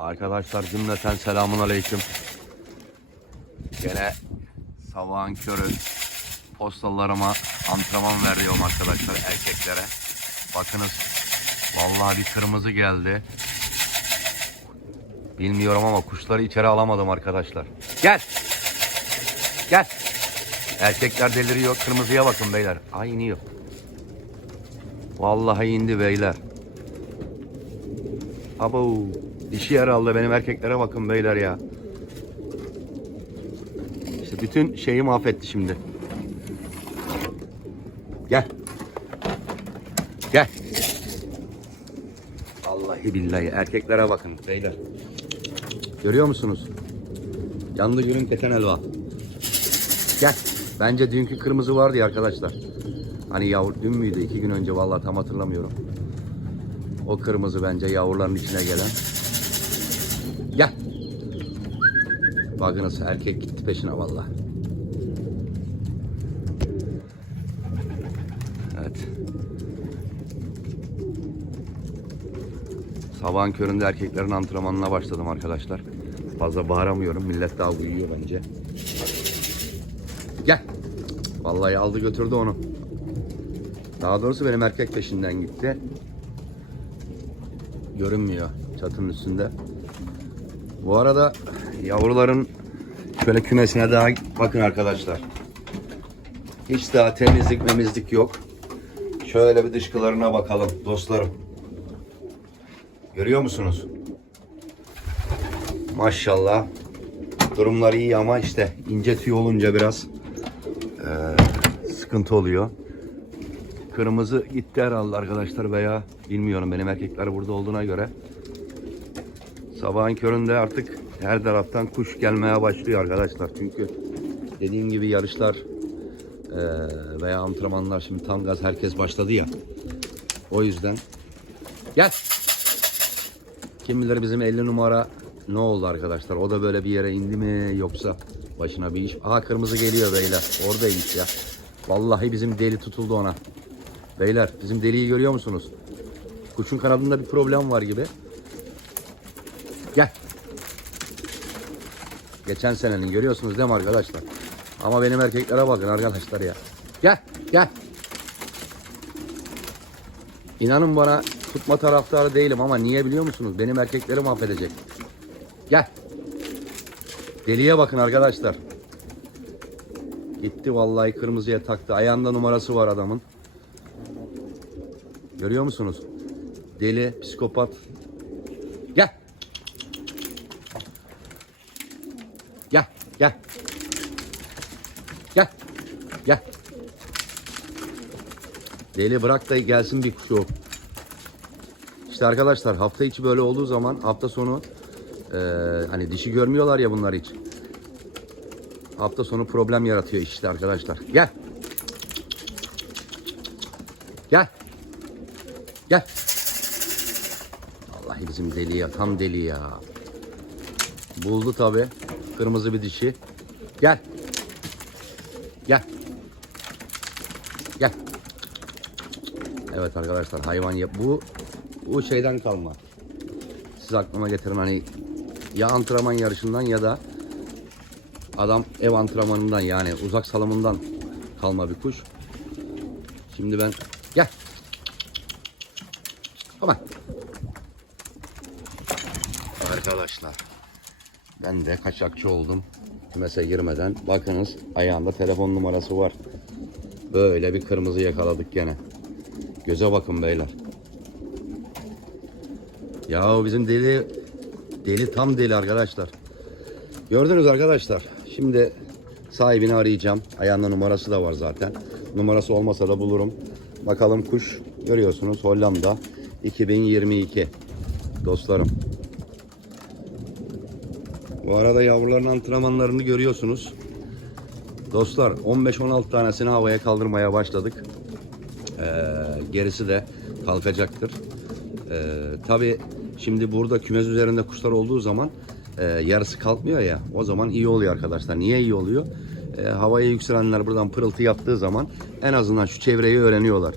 Arkadaşlar cümleten selamun aleyküm. Gene sabahın körü postalarıma antrenman veriyorum arkadaşlar erkeklere. Bakınız vallahi bir kırmızı geldi. Bilmiyorum ama kuşları içeri alamadım arkadaşlar. Gel. Gel. Erkekler deliriyor. Kırmızıya bakın beyler. Ay iniyor. Vallahi indi beyler. Abo. Dişi herhalde benim erkeklere bakın beyler ya. İşte bütün şeyi mahvetti şimdi. Gel. Gel. Vallahi billahi erkeklere bakın beyler. Görüyor musunuz? Yandı gülün keten elva. Gel. Bence dünkü kırmızı vardı ya arkadaşlar. Hani yavru dün müydü? iki gün önce vallahi tam hatırlamıyorum. O kırmızı bence yavruların içine gelen. Bakınız erkek gitti peşine vallahi. Evet. Sabahın köründe erkeklerin antrenmanına başladım arkadaşlar. Fazla bağıramıyorum. Millet daha uyuyor bence. Gel. Vallahi aldı götürdü onu. Daha doğrusu benim erkek peşinden gitti. Görünmüyor çatının üstünde. Bu arada yavruların şöyle kümesine daha bakın arkadaşlar. Hiç daha temizlik memizlik yok. Şöyle bir dışkılarına bakalım dostlarım. Görüyor musunuz? Maşallah. Durumlar iyi ama işte ince tüy olunca biraz eee, sıkıntı oluyor. Kırmızı gitti herhalde arkadaşlar veya bilmiyorum benim erkekler burada olduğuna göre. Sabahın köründe artık her taraftan kuş gelmeye başlıyor arkadaşlar. Çünkü dediğim gibi yarışlar eee, veya antrenmanlar şimdi tam gaz herkes başladı ya. O yüzden gel. Kim bilir bizim 50 numara ne oldu arkadaşlar? O da böyle bir yere indi mi yoksa başına bir iş. Aha kırmızı geliyor beyler. Oradaymış ya. Vallahi bizim deli tutuldu ona. Beyler bizim deliği görüyor musunuz? Kuşun kanadında bir problem var gibi. Gel. Geçen senenin görüyorsunuz değil mi arkadaşlar? Ama benim erkeklere bakın arkadaşlar ya. Gel gel. İnanın bana tutma taraftarı değilim ama niye biliyor musunuz? Benim erkekleri mahvedecek. Gel. Deliye bakın arkadaşlar. Gitti vallahi kırmızıya taktı. Ayağında numarası var adamın. Görüyor musunuz? Deli, psikopat. Gel. Gel, gel. Gel. Deli bırak da gelsin bir kuşu. İşte arkadaşlar hafta içi böyle olduğu zaman hafta sonu eee, hani dişi görmüyorlar ya bunlar hiç. Hafta sonu problem yaratıyor işte arkadaşlar. Gel. Gel. Gel. Vallahi bizim deli ya tam deli ya. Buldu tabi. Kırmızı bir dişi. Gel. Gel. Gel. Evet arkadaşlar hayvan yap. Bu bu şeyden kalma. Siz aklıma getirin hani ya antrenman yarışından ya da adam ev antrenmanından yani uzak salımından kalma bir kuş. Şimdi ben gel. On. Arkadaşlar ben de kaçakçı oldum. Kümese girmeden bakınız ayağında telefon numarası var. Böyle bir kırmızı yakaladık gene. Göze bakın beyler. Ya bizim deli deli tam deli arkadaşlar. Gördünüz arkadaşlar. Şimdi sahibini arayacağım. Ayağında numarası da var zaten. Numarası olmasa da bulurum. Bakalım kuş görüyorsunuz Hollanda 2022 dostlarım. Bu arada yavruların antrenmanlarını görüyorsunuz. Dostlar 15-16 tanesini havaya kaldırmaya başladık. Ee, gerisi de kalkacaktır. Ee, Tabi şimdi burada kümes üzerinde kuşlar olduğu zaman e, yarısı kalkmıyor ya. O zaman iyi oluyor arkadaşlar. Niye iyi oluyor? E, havaya yükselenler buradan pırıltı yaptığı zaman en azından şu çevreyi öğreniyorlar.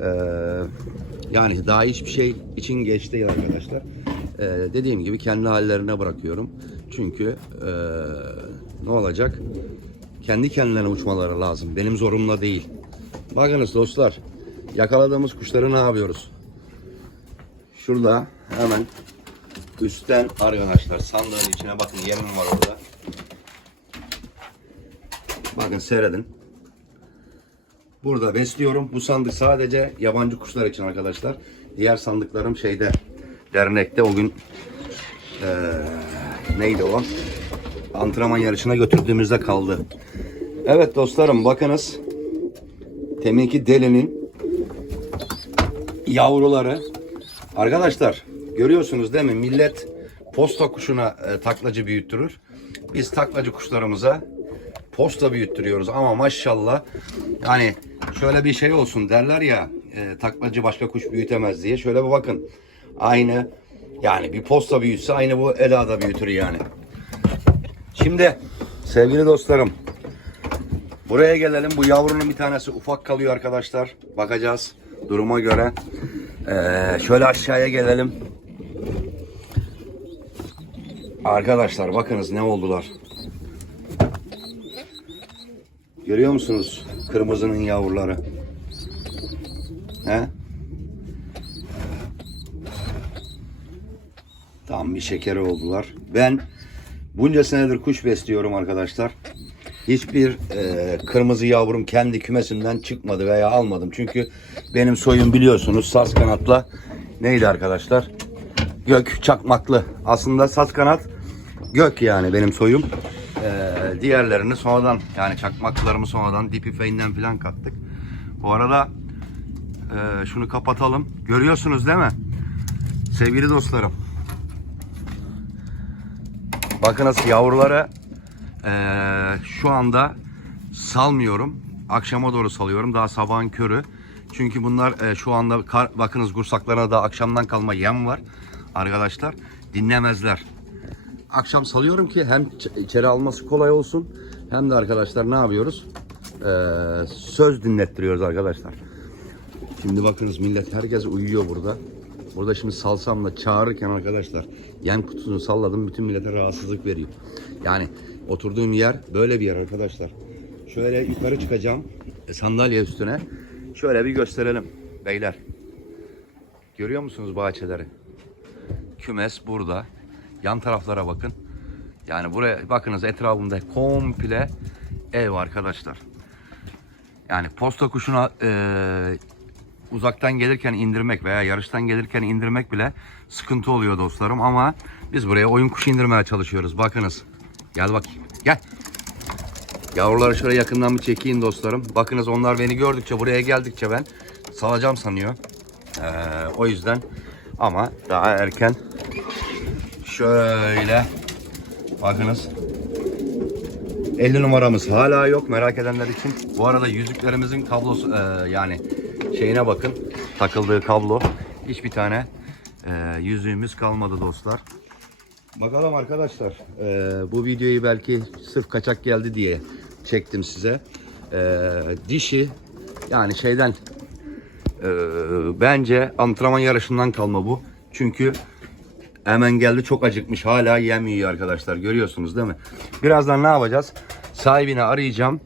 Ee, Yani daha hiçbir şey için geç değil arkadaşlar. Ee, dediğim gibi kendi hallerine bırakıyorum. Çünkü ee, ne olacak? Kendi kendilerine uçmaları lazım. Benim zorumla değil. Bakınız dostlar. Yakaladığımız kuşları ne yapıyoruz? Şurada hemen üstten arkadaşlar sandığın içine bakın yemin var orada. Bakın seyredin. Burada besliyorum. Bu sandık sadece yabancı kuşlar için arkadaşlar. Diğer sandıklarım şeyde dernekte o gün eee, neydi o? Antrenman yarışına götürdüğümüzde kaldı. Evet dostlarım bakınız. Teminki delinin yavruları. Arkadaşlar görüyorsunuz değil mi? Millet posta kuşuna e, taklacı büyüttürür. Biz taklacı kuşlarımıza posta büyüttürüyoruz ama maşallah yani şöyle bir şey olsun derler ya e, taklacı başka kuş büyütemez diye. Şöyle bir bakın. Aynı yani bir posta büyütse aynı bu Ela da büyütür yani. Şimdi sevgili dostlarım buraya gelelim. Bu yavrunun bir tanesi ufak kalıyor arkadaşlar. Bakacağız duruma göre. Ee, şöyle aşağıya gelelim. Arkadaşlar bakınız ne oldular. Görüyor musunuz? Kırmızının yavruları. He? Tam bir şekeri oldular. Ben bunca senedir kuş besliyorum arkadaşlar. Hiçbir e, kırmızı yavrum kendi kümesimden çıkmadı veya almadım. Çünkü benim soyum biliyorsunuz saz kanatla neydi arkadaşlar? Gök çakmaklı. Aslında saz kanat gök yani benim soyum. E, diğerlerini sonradan yani çakmaklarımı sonradan dipi feyinden falan kattık. Bu arada e, şunu kapatalım. Görüyorsunuz değil mi? Sevgili dostlarım. Bakınız yavruları eee, şu anda salmıyorum. Akşama doğru salıyorum. Daha sabahın körü. Çünkü bunlar eee, şu anda kar, bakınız kursaklarına da akşamdan kalma yem var. Arkadaşlar dinlemezler. Akşam salıyorum ki hem içeri alması kolay olsun. Hem de arkadaşlar ne yapıyoruz? Eee, söz dinlettiriyoruz arkadaşlar. Şimdi bakınız millet herkes uyuyor burada. Burada şimdi salsam da çağırırken arkadaşlar yem kutusunu salladım bütün millete rahatsızlık veriyor. Yani oturduğum yer böyle bir yer arkadaşlar. Şöyle yukarı çıkacağım e, sandalye üstüne. Şöyle bir gösterelim beyler. Görüyor musunuz bahçeleri? Kümes burada. Yan taraflara bakın. Yani buraya bakınız etrafımda komple ev arkadaşlar. Yani posta kuşuna eee, uzaktan gelirken indirmek veya yarıştan gelirken indirmek bile sıkıntı oluyor dostlarım ama biz buraya oyun kuşu indirmeye çalışıyoruz. Bakınız. Gel bakayım. Gel. Yavruları şöyle yakından bir çekeyim dostlarım. Bakınız onlar beni gördükçe buraya geldikçe ben salacağım sanıyor. Ee, o yüzden ama daha erken şöyle bakınız 50 numaramız hala yok merak edenler için. Bu arada yüzüklerimizin kablosu e, yani şeyine bakın takıldığı kablo. Hiçbir tane e, yüzüğümüz kalmadı dostlar. Bakalım arkadaşlar e, bu videoyu belki sırf kaçak geldi diye çektim size. E, dişi yani şeyden e, bence antrenman yarışından kalma bu. Çünkü Hemen geldi çok acıkmış. Hala yem yiyor arkadaşlar. Görüyorsunuz değil mi? Birazdan ne yapacağız? Sahibini arayacağım.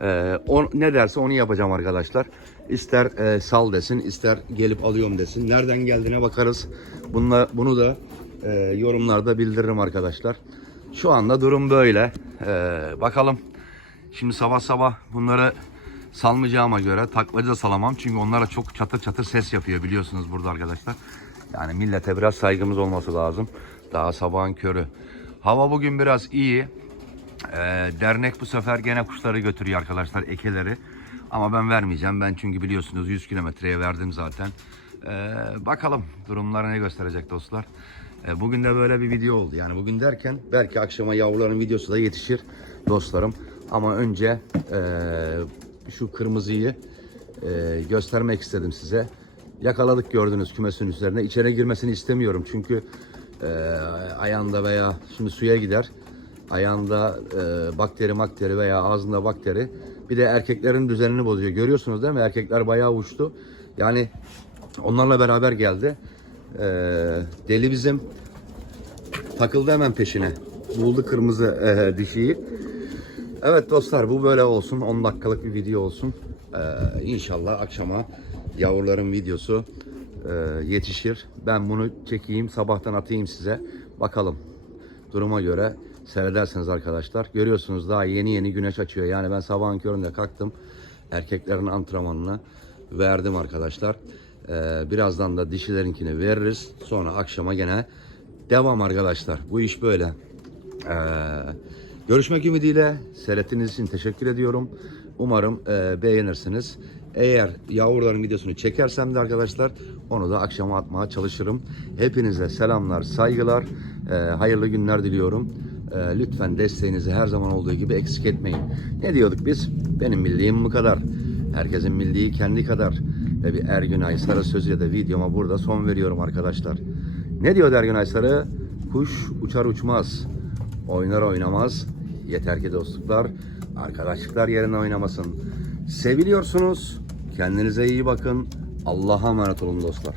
Ee, o ne derse onu yapacağım arkadaşlar. İster e, sal desin, ister gelip alıyorum desin. Nereden geldiğine bakarız. Bununla, bunu da e, yorumlarda bildiririm arkadaşlar. Şu anda durum böyle. Ee, bakalım. Şimdi sabah sabah bunları salmayacağıma göre taklacı da salamam. Çünkü onlara çok çatır çatır ses yapıyor biliyorsunuz burada arkadaşlar. Yani millete biraz saygımız olması lazım. Daha sabahın körü. Hava bugün biraz iyi. Ee, dernek bu sefer gene kuşları götürüyor arkadaşlar ekeleri. Ama ben vermeyeceğim. Ben çünkü biliyorsunuz 100 kilometreye verdim zaten. Ee, bakalım durumları ne gösterecek dostlar. Ee, bugün de böyle bir video oldu. Yani bugün derken belki akşama yavruların videosu da yetişir dostlarım. Ama önce ee, şu kırmızıyı ee, göstermek istedim size. Yakaladık gördünüz kümesin üzerine. İçeri girmesini istemiyorum çünkü ee, ayağında veya şimdi suya gider. Ayağında e, bakteri makteri veya ağzında bakteri. Bir de erkeklerin düzenini bozuyor. Görüyorsunuz değil mi? Erkekler bayağı uçtu. Yani Onlarla beraber geldi. Ee, deli bizim takıldı hemen peşine. Buldu kırmızı e, dişiyi. Evet dostlar bu böyle olsun. 10 dakikalık bir video olsun. Ee, inşallah akşama yavruların videosu e, yetişir. Ben bunu çekeyim sabahtan atayım size. Bakalım duruma göre seyredersiniz arkadaşlar. Görüyorsunuz daha yeni yeni güneş açıyor. Yani ben sabahın köründe kalktım. Erkeklerin antrenmanını verdim arkadaşlar. Ee, birazdan da dişilerinkini veririz. Sonra akşama gene devam arkadaşlar. Bu iş böyle. Ee, görüşmek ümidiyle seyrettiğiniz için teşekkür ediyorum. Umarım e, beğenirsiniz. Eğer yavruların videosunu çekersem de arkadaşlar onu da akşama atmaya çalışırım. Hepinize selamlar, saygılar, e, hayırlı günler diliyorum. E, lütfen desteğinizi her zaman olduğu gibi eksik etmeyin. Ne diyorduk biz? Benim bildiğim bu kadar. Herkesin bildiği kendi kadar. Ve bir Ergün Aysarı sözüyle de videoma burada son veriyorum arkadaşlar. Ne diyor Ergün Aysarı? Kuş uçar uçmaz. Oynar oynamaz. Yeter ki dostluklar, arkadaşlıklar yerine oynamasın. Seviliyorsunuz. Kendinize iyi bakın. Allah'a emanet olun dostlar.